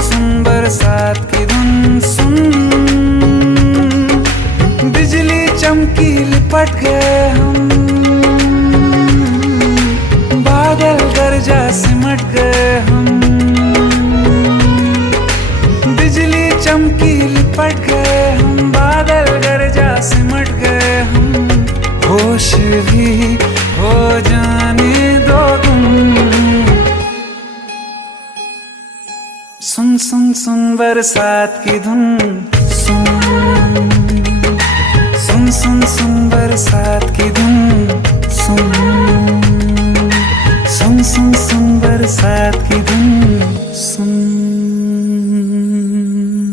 सुन बरसात की धुन सुन, बिजली चमकी लिपट गए हम, बादल गरजा सिमट गए हम, बिजली चमकी लिपट गए हम, बादल गरजा सिमट गए हम, होश भी हो जाने दो तुम। सुन सुन सुन बरसात की धुन सुन, सुन सुन सुन बरसात की धुन सुन, सुन सुन सुन बरसात की धुन।